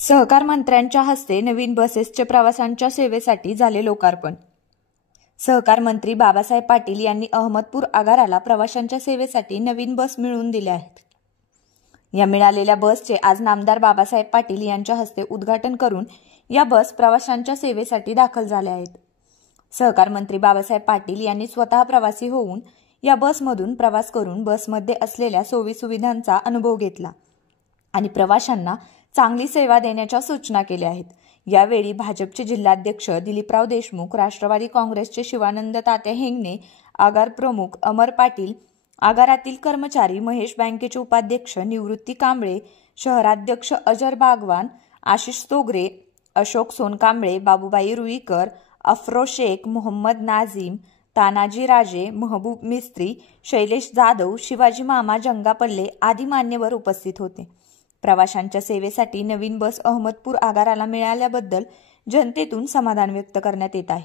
सहकार मंत्र्यांच्या हस्ते नवीन बसेसचे प्रवाशांच्या सेवेसाठी झाले लोकार्पण। सहकार मंत्री बाबासाहेब पाटील यांनी अहमदपूर आगाराला प्रवाशांच्या सेवेसाठी नवीन बस मिळवून दिल्या आहेत। या मिळालेल्या बसचे आज नामदार बाबासाहेब पाटील यांच्या हस्ते उद्घाटन करून या बस प्रवाशांच्या सेवेसाठी दाखल झाल्या आहेत। सहकार मंत्री बाबासाहेब पाटील यांनी स्वतः प्रवासी होऊन या बसमधून प्रवास करून बसमध्ये असलेल्या सोयीसुविधांचा अनुभव घेतला आणि प्रवाशांना चांगली सेवा देण्याच्या सूचना केल्या आहेत। यावेळी भाजपचे जिल्हाध्यक्ष दिलीपराव देशमुख, राष्ट्रवादी काँग्रेसचे शिवानंद तात्या हेंगणे, आगार प्रमुख अमर पाटील, आगारातील कर्मचारी, महेश बँकेचे उपाध्यक्ष निवृत्ती कांबळे, शहराध्यक्ष अजर बागवान, आशिष तोगरे, अशोक सोनकांबळे, बाबूबाई रुईकर, अफरोज शेख, मोहम्मद नाझीम, तानाजी राजे, महबूब मिस्त्री, शैलेश जाधव, शिवाजी मामा जंगापल्ले आदी मान्यवर उपस्थित होते। प्रवाशांच्या सेवेसाठी नवीन बस अहमदपूर आगाराला मिळाल्याबद्दल जनतेतून समाधान व्यक्त करण्यात येत आहे।